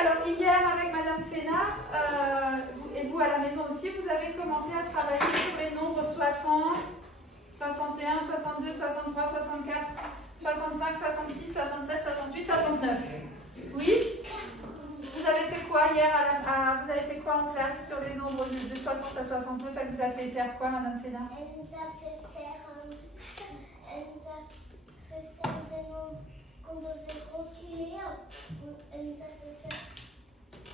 alors hier avec Madame Fénard, et vous à la maison aussi, vous avez commencé à travailler sur les nombres 60, 61, 62, 63, 64, 65, 66, 67, 68, 69. Oui? Vous avez fait quoi hier vous avez fait quoi en classe sur les nombres de 60 à 69? Elle vous a fait faire quoi, Madame Fénard? Elle nous a fait faire des nombres qu'on devait reculer. Elle nous a fait faire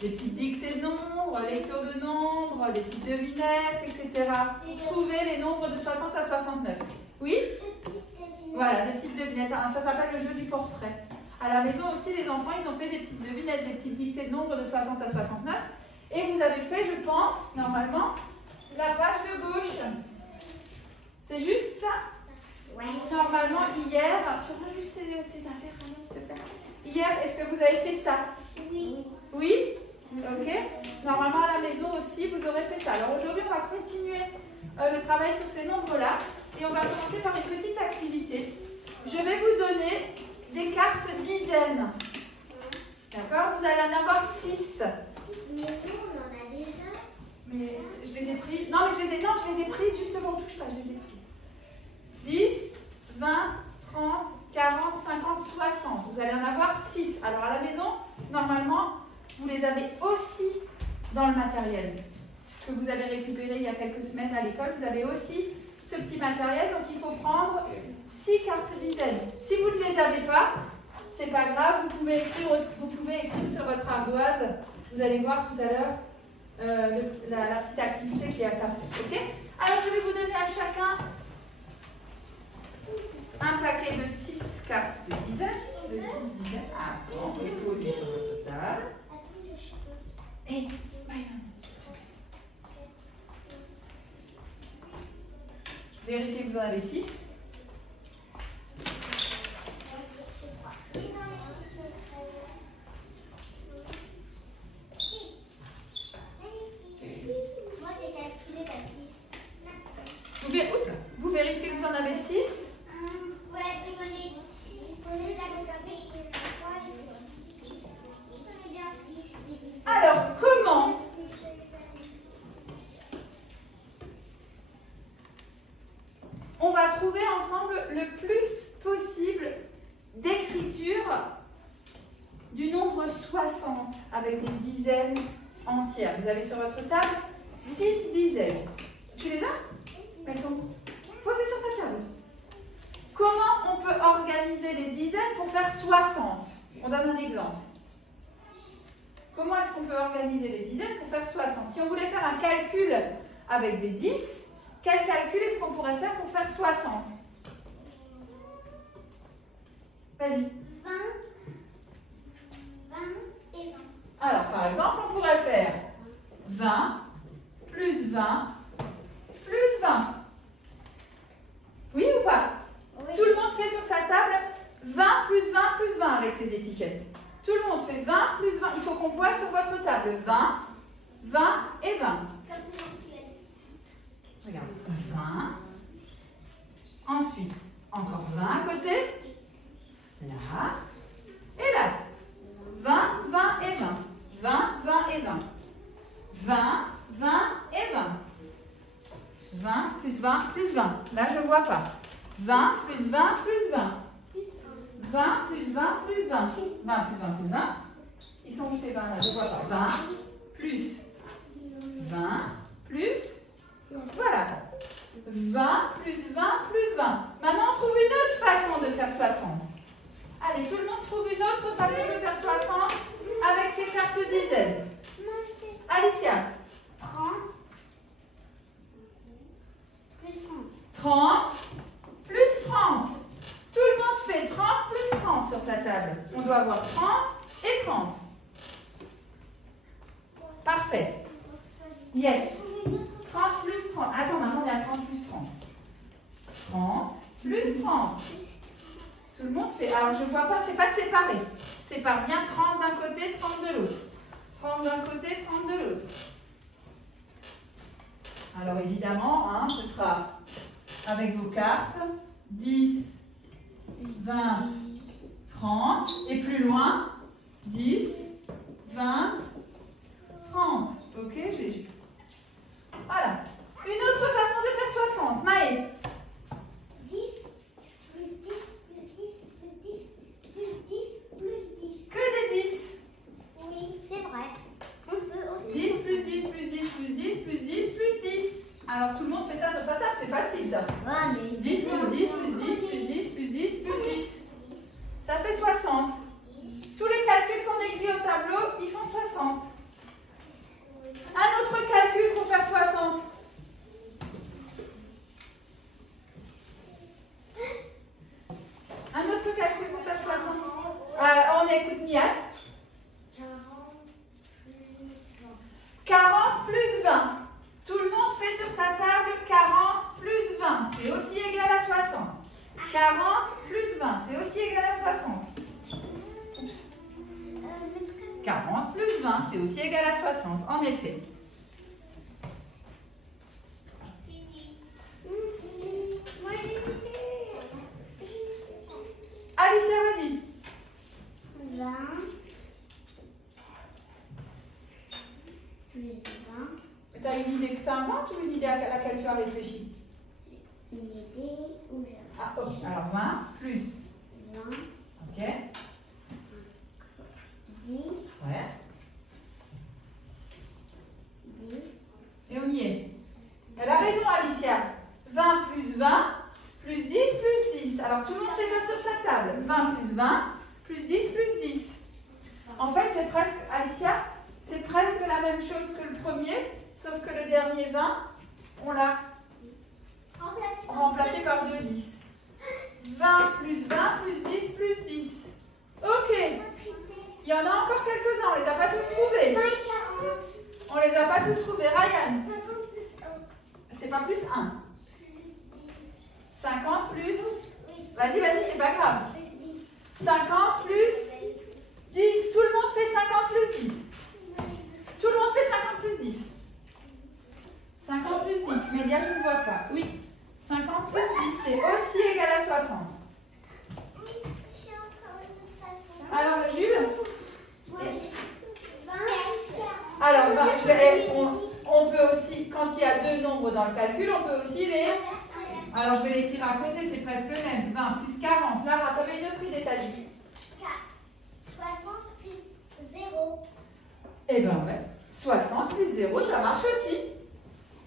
des petites dictées de nombres, lecture de nombres, des petites devinettes, etc. Pour trouver les nombres de 60 à 69. Oui? des petites devinettes. Voilà, des petites devinettes. Ça s'appelle le jeu du portrait. À la maison aussi, les enfants, ils ont fait des petites devinettes, des petites dictées de nombres de 60 à 69. Et vous avez fait, je pense, normalement, la page de gauche. C'est juste ça? Ouais. Normalement, hier, tu rends juste tes affaires, s'il te plaît. Hier, est-ce que vous avez fait ça? Oui. Oui? Ok. Normalement, à la maison aussi, vous aurez fait ça. Alors aujourd'hui, on va continuer le travail sur ces nombres-là. Et on va commencer par une petite activité. Je vais vous donner des cartes dizaines. D'accord? Vous allez en avoir 6. Mais nous, on en a déjà. Mais je les ai prises. Non, mais je les ai prises justement. Touche pas, je les ai prises. 10, 20, 30, 40, 50, 60. Vous allez en avoir 6. Alors à la maison, normalement, vous les avez aussi dans le matériel que vous avez récupéré il y a quelques semaines à l'école. Vous avez aussi ce petit matériel, donc il faut prendre 6 cartes dizaines. Si vous ne les avez pas, c'est pas grave, vous pouvez écrire sur votre ardoise. Vous allez voir tout à l'heure la petite activité qui est à faire. Ok? Alors je vais vous donner à chacun un paquet de 6 cartes de dizaines. De 6 dizaines. Attends, on les poser sur votre table. Et vérifiez que vous en avez 6. Moi, j'ai calculé la 10. Vous vérifiez que vous en avez 6. Ouais, j'en ai 6. J'en ai bien 6. Alors, comment on va trouver ensemble le plus possible d'écriture du nombre 60 avec des dizaines entières? Vous avez sur votre table 6 dizaines. Tu les as? Elles sont posées sur ta table. Comment on peut organiser les dizaines pour faire 60? On donne un exemple. Comment est-ce qu'on peut organiser les dizaines pour faire 60? Si on voulait faire un calcul avec des 10, quel calcul est-ce qu'on pourrait faire pour faire 60? Vas-y. 20 et 20. Alors, par exemple, on pourrait faire 20 plus 20 plus 20. Oui ou pas? Oui. Tout le monde fait sur sa table 20 plus 20 plus 20 avec ses étiquettes. Tout le monde fait 20 plus 20. Il faut qu'on voit sur votre table 20, 20 et 20. Regarde. 20. Ensuite, encore 20 à côté. Là. Et là. 20, 20 et 20. 20, 20 et 20. 20, 20 et 20. 20 plus 20 plus 20. Là, je ne vois pas. 20 plus 20 plus 20. 20 plus 20 plus 20. 20 plus 20 plus 20. Ils sont où tes 20 là? Je ne vois pas. 20 plus 20 plus. Voilà. 20 plus 20 plus 20. Maintenant, on trouve une autre façon de faire 60. Allez, tout le monde trouve une autre façon de faire 60 avec ses cartes dizaines. Alicia. 30 plus 30. 30 plus 30. Tout le monde fait 30 plus 30 sur sa table. On doit avoir 30 et 30. Parfait. Yes. 30 plus 30. Attends, maintenant on est à 30 plus 30. 30 plus 30. Tout le monde fait. Alors je ne vois pas, c'est pas séparé. Sépare bien 30 d'un côté, 30 de l'autre. 30 d'un côté, 30 de l'autre. Alors évidemment, hein, ce sera avec vos cartes 10, 20, 30 et plus loin 10, 20, 30. Ok, Gégé. Voilà. Une autre façon de faire 60. Maë. 10, plus 10, plus 10, plus 10, plus 10, plus 10. Que des 10. Oui, c'est vrai. On peut aussi. 10 plus 10 plus 10 plus 10 plus 10 plus 10. Alors tout le monde fait ça sur sa table, c'est facile ça. Ouais, mais 10 plus 10 plus 10 plus 10 plus 10 plus 10. Ça fait 60. Tous les calculs qu'on écrit au tableau, ils font 60. Un autre calcul pour faire 60. Un autre calcul pour faire 60. On écoute Nihat. 40 plus 20. Tout le monde fait sur sa table 40 plus 20. C'est aussi égal à 60. 40 plus 20. C'est aussi égal à 60. Oups. 40 plus 20. C'est aussi égal à 60. En effet. Alicia, vas-y. 20 plus 20. Tu as une idée que tu inventes ou une idée à laquelle tu as réfléchi? Une idée où je... Ah, ok. Alors 20 plus. 20, Ok. 10, Ouais. 10. Et on y est. Elle a raison, Alicia. 20 plus 20 plus 10 plus 10. Alors tout le monde fait ça sur sa table. 20 plus 20 plus 10 plus 10. En fait, c'est presque, Alicia, c'est presque la même chose que le premier, sauf que le dernier 20, on l'a remplacé par 2 10. 20 plus 20 plus 10 plus 10. Ok. Il y en a encore quelques-uns, on les a pas tous trouvés. 20 et 40. On les a pas tous trouvés. Ryan, 50 plus 1. c'est pas plus 1. 50 plus... Oui. Vas-y, c'est pas grave. Plus 10. 50 plus 10. Tout le monde fait 50 plus 10. Tout le monde fait 50 plus 10. 50 plus 10. Média, je ne vois pas. Oui. 50 plus 10, c'est aussi égal à 60. Alors, Jules? Alors, on peut aussi, quand il y a deux nombres dans le calcul, on peut aussi les... Alors, je vais l'écrire à côté, c'est presque le même. 20 plus 40. Lara, tu avais une autre idée, t'as dit? 60 plus 0. Eh bien, ouais. 60 plus 0, ça marche aussi.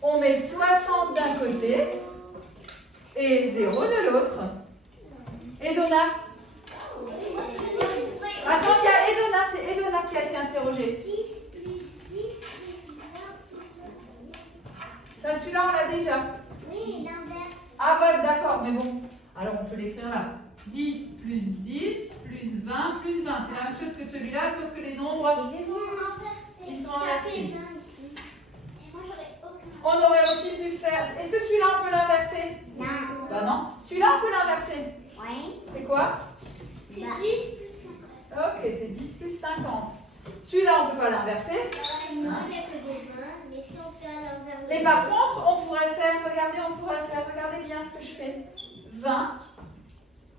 On met 60 d'un côté et 0 de l'autre. Et Donna? Attends, il y a Edona, c'est Edona qui a été interrogée. 10 plus 10 plus 20 plus 10. Ça, celui-là, on l'a déjà. Oui, mais l'inverse. Ah ouais, d'accord, mais bon. Alors, on peut l'écrire là. 10 plus 10 plus 20 plus 20. C'est la même chose que celui-là, sauf que les nombres, ils sont inversés. On aurait aussi pu faire... Est-ce que celui-là, on peut l'inverser? Non. Bah non. Celui-là, on peut l'inverser. Oui. C'est quoi? C'est 10 plus 50. Ok, c'est 10 plus 50. Celui-là, on ne peut pas l'inverser. Non, il n'y a que des 20, mais si on fait à l'envers. Mais par contre, on pourrait faire, regardez bien ce que je fais. 20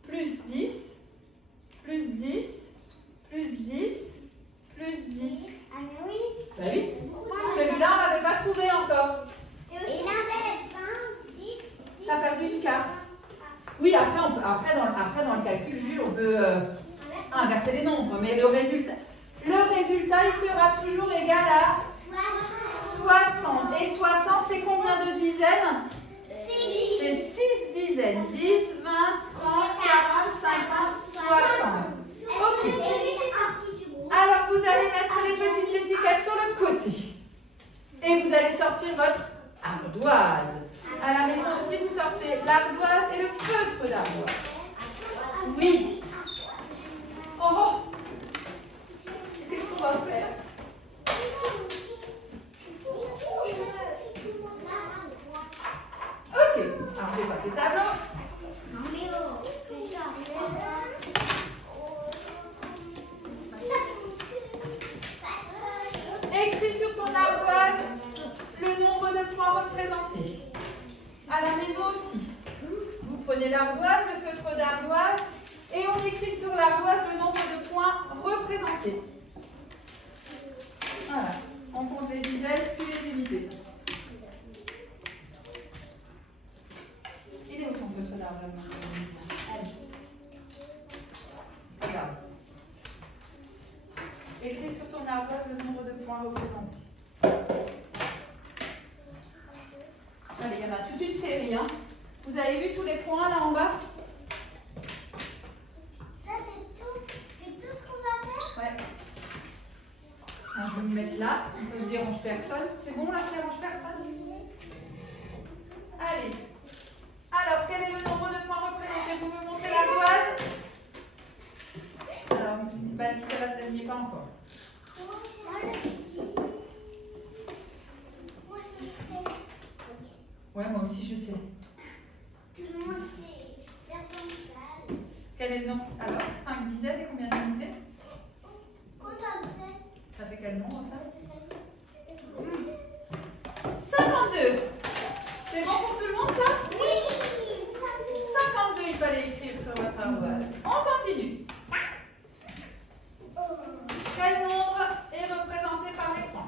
plus 10 plus 10 plus 10 plus 10. Ah, mais oui. Bah oui. Celui-là, on ne l'avait pas trouvé encore. Et l'inverse, 20, 10, 10. T'as perdu une carte. Oui, après, dans le calcul, Jules, on peut inverser les nombres. Mais le résultat, il sera toujours égal à 60. Et 60, c'est combien de dizaines? C'est 6 dizaines. 10, 20, 30, 40, 50, 60. Ok. Alors, vous allez mettre les petites étiquettes sur le côté. Et vous allez sortir votre ardoise. À la maison aussi, vous sortez l'ardoise et le feutre d'ardoise. Oui. Oh. Qu'est-ce qu'on va faire? Ok. Alors, j'efface le tableau. Écris sur ton ardoise le nombre de points représentés. À la maison aussi. Vous prenez l'ardoise, le feutre d'ardoise, et on écrit sur l'ardoise le nombre de points représentés. Voilà. On compte les dizaines puis les unités. Il est où ton feutre d'arbre? Allez. Regarde. Écris sur ton arbre le nombre de points représentés. Allez, il y en a toute une série. Hein. Vous avez vu tous les points là en bas? Ça, c'est tout ce qu'on va faire? Ouais. Alors, je vais me mettre là, comme ça je dérange personne. C'est bon là, je dérange personne? Allez. Alors, quel est le nombre de points représentés? Vous me montrez l'ardoise? Alors, Lisa, elle n'y est pas encore. Ouais, moi aussi je sais. Tout le monde sait. C'est comme ça. Quel est le nombre? Alors, 5 dizaines et combien d'unités? Combien de fait? Ça fait quel nombre ça? 52. C'est bon pour tout le monde ça? Oui. 52, il fallait écrire sur votre ardoise. On continue. Quel nombre est représenté par l'écran?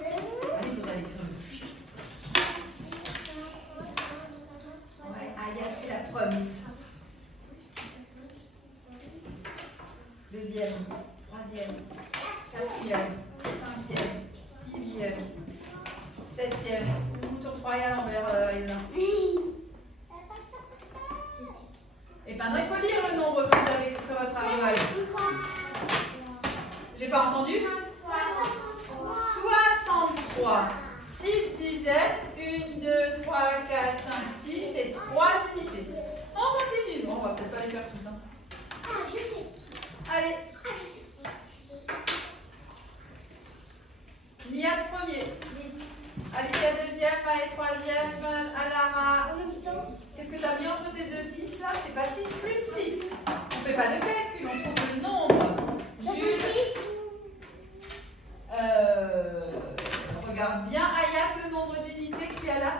Allez, il faudra l'écrire. Ouais, Ayat, c'est la promise. Deuxième, troisième, quatrième, cinquième, sixième, septième. Le bouton 3 est à l'envers, Elna. Et maintenant, il faut lire le nombre que vous avez écrit sur votre ardoise. J'ai pas entendu? 63. 6 dizaines. 1, 2, 3, 4, 5, 6 et 3 unités. On continue. Bon, on va peut-être pas les faire tous. Hein. Ah, je sais. Allez. Nia premier. Alicia deuxième, Maë troisième, Alara. Qu'est-ce que tu as mis entre tes deux 6 là? C'est pas 6 plus 6. On ne fait pas de calcul, on trouve le nombre. Jules. Regarde bien, Ayat, le nombre d'unités qu'il y a là.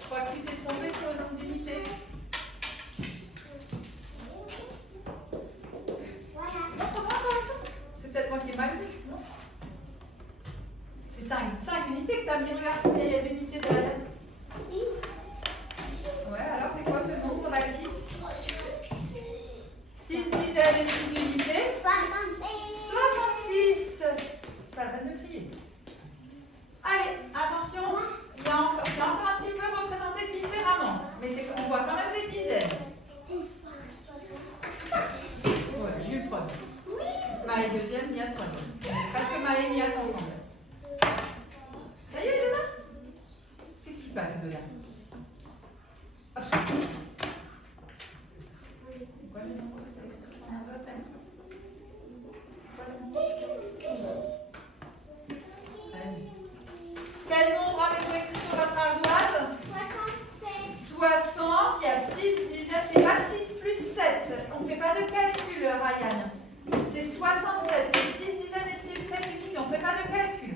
Je crois que tu t'es trompé sur le nombre d'unités. C'est peut-être moi qui ai mal vu, non? C'est 5 unités que tu as mis. Regarde combien il y a d'unités derrière. Ouais, alors c'est quoi ce nombre, la Alice? 6 dizaines et 6 unités. 66. Pas la peine de crier. Allez, attention, c'est encore un petit peu représenté différemment. Mais on voit quand même les dizaines. Ouais, Jules premier. Maë deuxième, Nia troisième. Parce que Maë et Nia ensemble. Ça y est, elle est là? Qu'est-ce qui se passe, de là? Quel nombre avez-vous écrit sur votre ardoise? 60. Il y a 6 dizaines. C'est pas 6 plus 7. On ne fait pas de calcul, Ryan. C'est 67. C'est 6 dizaines et 6, 7 unités. On ne fait pas de calcul.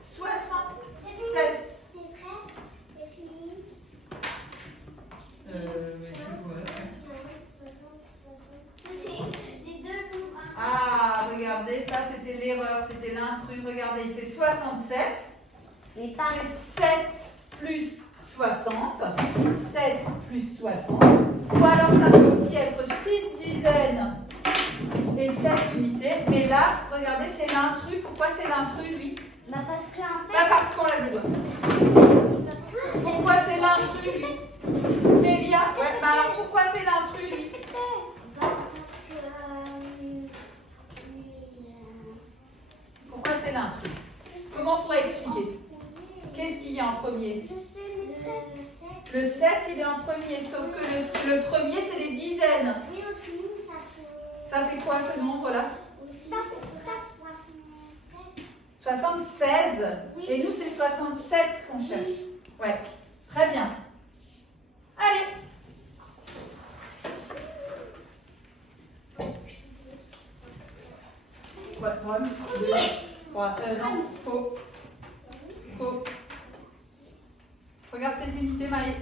67. Ah, regardez, ça c'était l'erreur, c'était l'intrus. Regardez, c'est 67. C'est 7 plus 60. 7 plus 60. Ou alors ça peut aussi être 6 dizaines et 7 unités. Mais là, regardez, c'est l'intrus. Pourquoi c'est l'intrus, lui? Parce que en fait... Parce qu'on l'a dit. Pourquoi c'est l'intrus, lui? Mélia, ouais, bah alors pourquoi c'est l'intrus, lui? Pourquoi c'est l'intrus? Comment on pourrait expliquer? Qu'est-ce qu'il y a en premier? Le 7, il est en premier, sauf que le premier, c'est les dizaines. Oui, aussi, ça fait quoi ce nombre-là? Ça fait 76. Oui. Et nous, c'est 67 qu'on cherche. Ouais, très bien. Allez. Quoi, 3, 2, 3, non, faux. Faux. Regarde tes unités, Maë.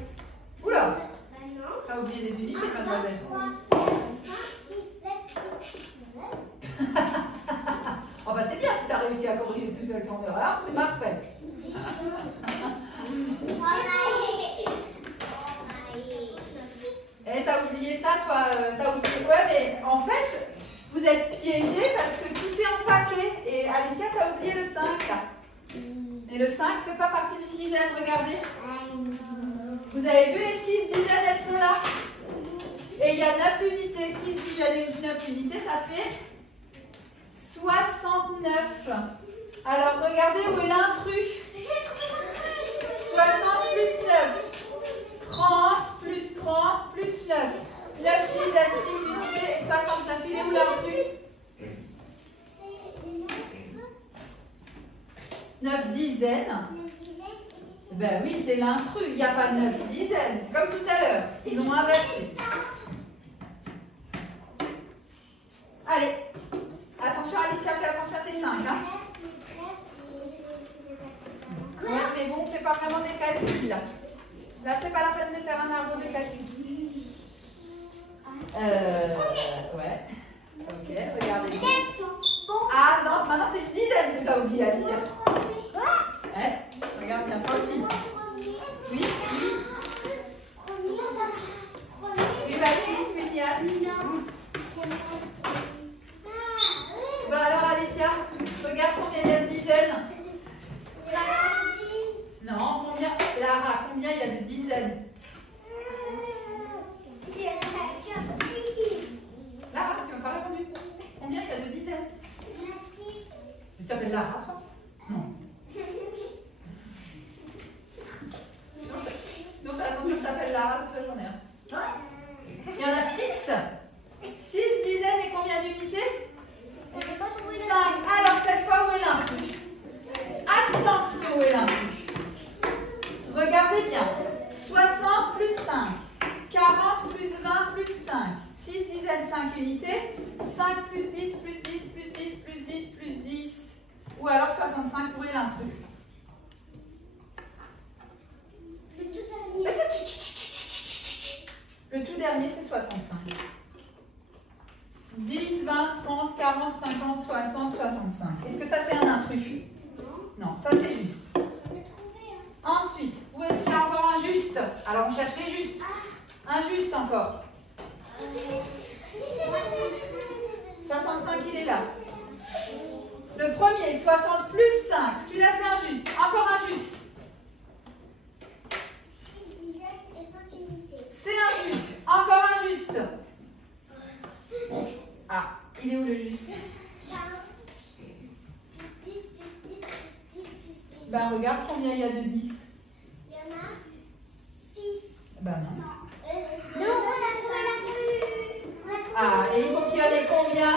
Oula! T'as oublié les unités, mademoiselle. Oh bah c'est bien si t'as réussi à Eh, t'as oublié ça, toi, t'as oublié. Ouais, mais en fait, vous êtes piégés parce que tout est en paquet. Et Alicia, t'as oublié le 5 là. Et le 5 ne fait pas partie d'une dizaine, regardez. Vous avez vu les 6 dizaines, elles sont là. Et il y a 9 unités. 6 dizaines et 9 unités, ça fait 69. Alors, regardez où est l'intrus. 60 plus 9. 30 plus 30 plus 9. 9 dizaines, 6 unités et 69. Il est où l'intrus? 9 dizaines. Ben oui, c'est l'intrus. Il n'y a pas 9 dizaines. C'est comme tout à l'heure. Ils ont inversé. Allez. Attention Alicia, fais attention à tes 5. Hein. Ouais, mais bon, on ne fait pas vraiment des calculs là. Là, c'est pas la peine de faire un arbre de calcul. Ouais. Ok, regardez. Ah non, maintenant c'est une dizaine que tu as oublié, Alicia. Ouais, regarde bien, toi aussi. Oui, oui. Oui, Patrice, William. Bon alors, Alicia, regarde combien il y a de dizaines. Non, combien? Lara, combien il y a de dizaines? Lara, tu m'as pas répondu. Combien il y a de dizaines? Tu t'appelles Lara, toi? Non. Donc attention, je t'appelle Lara toute la journée. Hein. Il y en a 6. 6 dizaines et combien d'unités? 5. Alors cette fois, où est l'intrus? Attention, où est l'intrus? Regardez bien. 60 plus 5. 40 plus 20 plus 5. 6 dizaines, 5 unités. 5 plus 10 plus 10 plus 10 plus 10 plus 10. Ou alors 65, où est l'intrus? Le tout dernier, c'est 65. 10, 20, 30, 40, 50, 60, 65. Est-ce que ça, c'est un intrus? Non, ça, c'est juste. Ensuite, où est-ce qu'il y a encore un juste? Alors, on cherche les justes. Un juste encore. 65, il est là. Le premier, 60 plus 5. Celui-là, c'est un juste. Encore un juste. C'est un juste. Encore un juste. Ah, il est où le juste? Ben regarde combien il y a de 10. Il y en a 6. Ben non. Non, on a Ah, et il faut qu'il y en ait combien?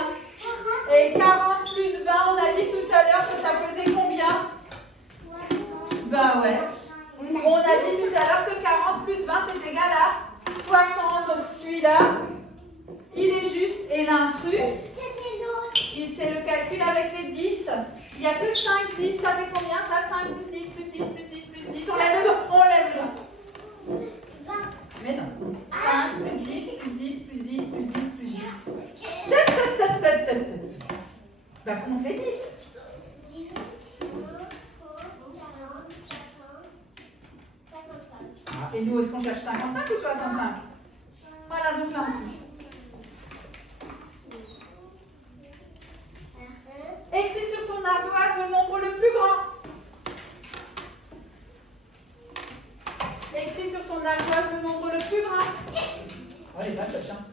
Et 40 plus 20, on a dit tout à l'heure que ça faisait combien? Ben ouais. On a dit tout à l'heure que 40 plus 20, c'est égal à 60. Donc celui-là, il est juste. Et l'intrus, c'est le calcul avec les 10. Il n'y a que 5, 10. Ça fait combien ça? 5 plus 10 plus 10 plus 10 plus 10. On lève le dos. On lève le dos. Mais non. 5 plus 10 plus 10 plus 10 plus 10 plus 10. Ben compte les 10. Ah, et nous, est-ce qu'on cherche 55 ou 65? Voilà, donc l'intrus. Écris sur ton ardoise le nombre le plus grand. Écris sur ton ardoise le nombre le plus grand. Oh, les bastoches, hein.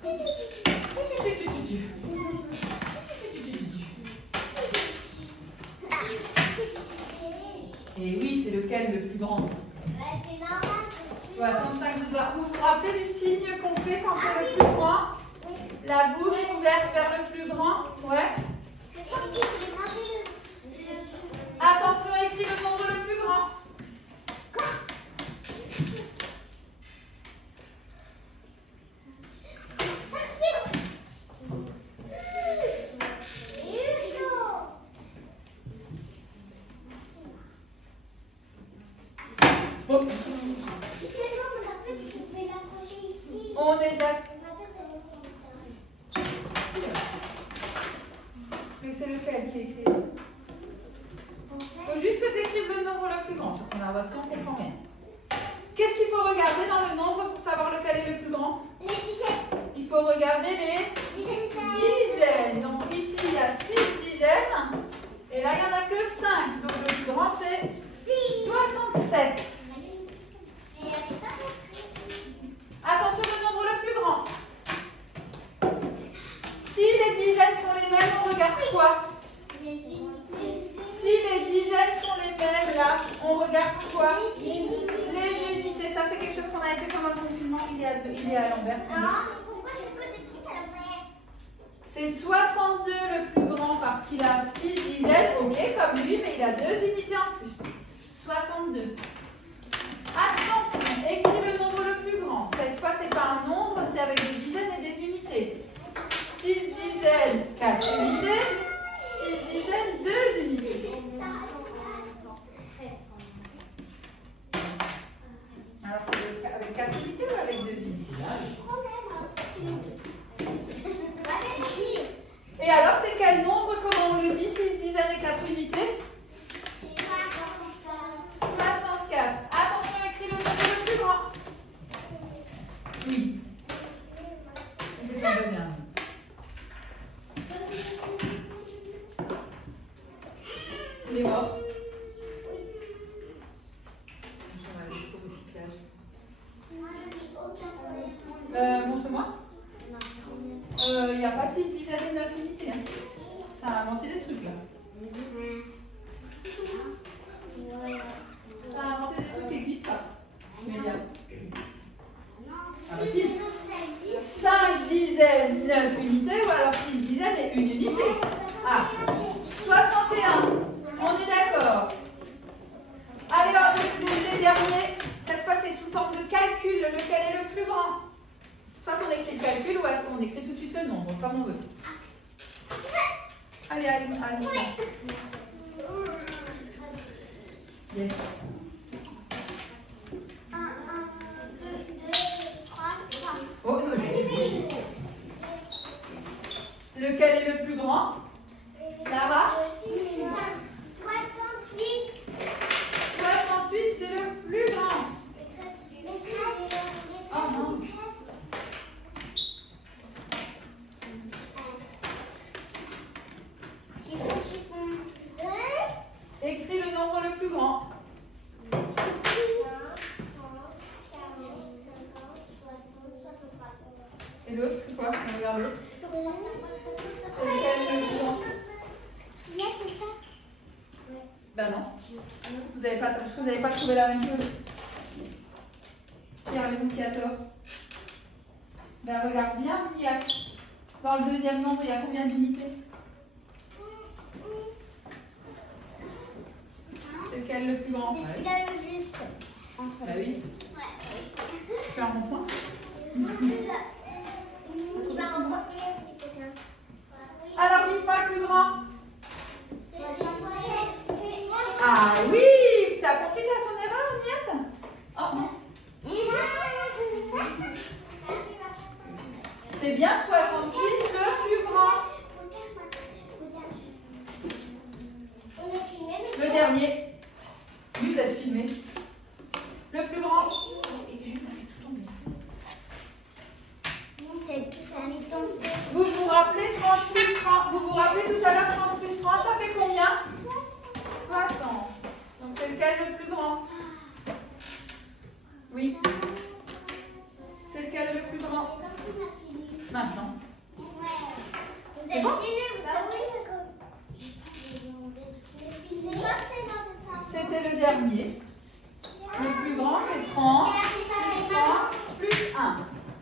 Et oui, c'est lequel le plus grand? C'est normal. 65. Vous vous rappelez du signe qu'on fait quand c'est le plus grand? La bouche ouverte vers le plus grand? Ouais. Attention, écris le nombre le plus grand. On est d'accord. Mais c'est lequel qui est écrit? Il faut juste que tu écrives le nombre le plus grand sur ton ardoise, sinon on ne comprend rien. Qu'est-ce qu'il faut regarder dans le nombre pour savoir lequel est le plus grand? Les faut regarder les dizaines. Donc ici, il y a 6 dizaines. Et là, il n'y en a que 5. Donc le plus grand, c'est 67. Attention au nombre le plus grand. Si les dizaines sont les mêmes, on regarde quoi? Si les dizaines sont les mêmes, là, on regarde quoi? Les unités. Ça, c'est quelque chose qu'on avait fait pendant le confinement. Il est à l'envers. Pourquoi je fais des trucs à l'envers? C'est 62 le plus grand parce qu'il a 6 dizaines. Ok, comme lui, mais il a 2 unités en plus. 62. Attention, écris le nombre le plus grand. Cette fois, c'est pas un nombre, c'est avec des dizaines et des unités. 6 dizaines, 4 unités. 6 dizaines, 2 unités. Alors, c'est avec 4 unités ou avec 2 unités? Et alors, c'est quel nombre? Comment on le dit? 6 dizaines et 4 unités? 64. Attention, écris le nombre le plus grand. Oui. Il est en bon dernier. Il est mort. Je vais aller jusqu'au recyclage. Montre-moi. Il n'y a pas 6 dizaines et 9 unités. Hein. Tu as inventé des trucs là. Tu as inventé des trucs qui n'existent pas. Mais il y a. Ah bah si. 5 dizaines, 9 unités ou alors 6 dizaines et 1 unité. Ah, 61. On est d'accord. Allez, les derniers. Cette fois, c'est sous forme de calcul. Lequel est le plus grand? Soit on écrit le calcul ou on écrit tout de suite le nombre, comme on veut. Allez, allez. Yes. 1, 2, 3, 4. Oh, non, lequel est le plus grand? Sarah? 68. 68, c'est le plus grand. Oh non. Écris le nombre le plus grand. 20, 30, 40, 50, 60, 63. Et l'autre, c'est quoi? On regarde l'autre. C'est lequel est le plus grand? Il y a tout ça? Ben non. Vous n'avez pas trouvé la même chose. Qui a raison, qui a tort? Ben regarde bien, dans le deuxième nombre, il y a combien d'unités? C'est lequel le plus grand? C'est celui-là le juste. Bah oui. Ouais. Tu fais un rond-point? Tu vas en premier, petit copain. Alors dites-moi le plus grand. Ah Ah oui! Tu as compris ton erreur, Niette? Oh mince. C'est bien 66 le plus grand. Le dernier. Lui, vous êtes filmé. Le plus grand. Vous vous rappelez 30 plus 30. Vous vous rappelez tout à l'heure 30 plus 30, ça fait combien? 60. Donc c'est lequel le plus grand? Oui. C'est lequel le plus grand? Maintenant. C'est bon? C'était le dernier. Le plus grand, c'est 30. 30 plus 1.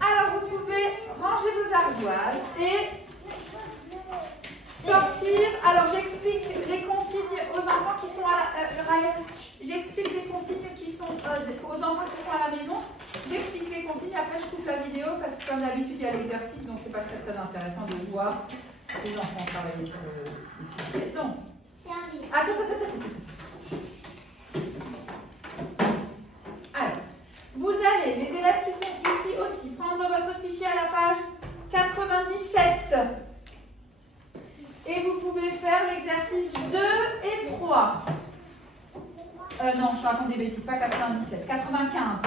Alors, vous pouvez ranger vos ardoises et sortir. Alors, j'explique les consignes aux enfants qui sont à la... j'explique les consignes qui sont aux enfants qui sont à la maison. J'explique les consignes, après je coupe la vidéo parce que comme d'habitude, il y a l'exercice, donc c'est pas très très intéressant de voir les enfants travailler sur le fichier. Donc, attends. Alors, vous allez, les élèves qui sont ici aussi, prendre votre fichier à la page 97. Et vous pouvez faire l'exercice 2 et 3. Non, je raconte des bêtises, pas 97. 95.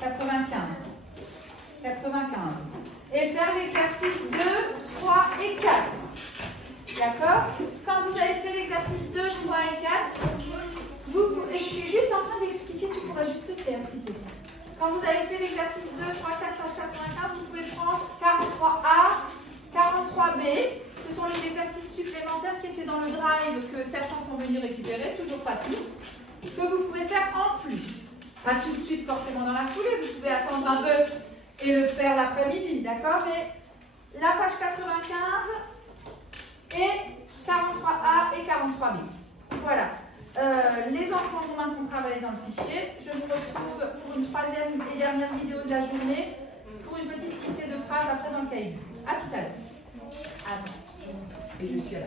95. et faire l'exercice 2, 3 et 4. D'accord? Quand vous avez fait l'exercice 2, 3 et 4, je suis juste en train d'expliquer, tu pourras juste te taire s'il te plaît. Quand vous avez fait l'exercice 2, 3, 4, 5, 95, vous pouvez prendre 43A, 43B. Ce sont les exercices supplémentaires qui étaient dans le drive que certains sont venus récupérer, toujours pas tous, que vous pouvez faire en plus. Pas tout de suite forcément dans la foulée, vous pouvez attendre un peu et le faire l'après-midi, d'accord? Mais la page 95 et 43A et 43B. Voilà. Les enfants vont maintenant travailler dans le fichier. Je vous retrouve pour une troisième et dernière vidéo de la journée pour une petite dictée de phrases après dans le cahier. À tout à l'heure. Attends. Et je suis là.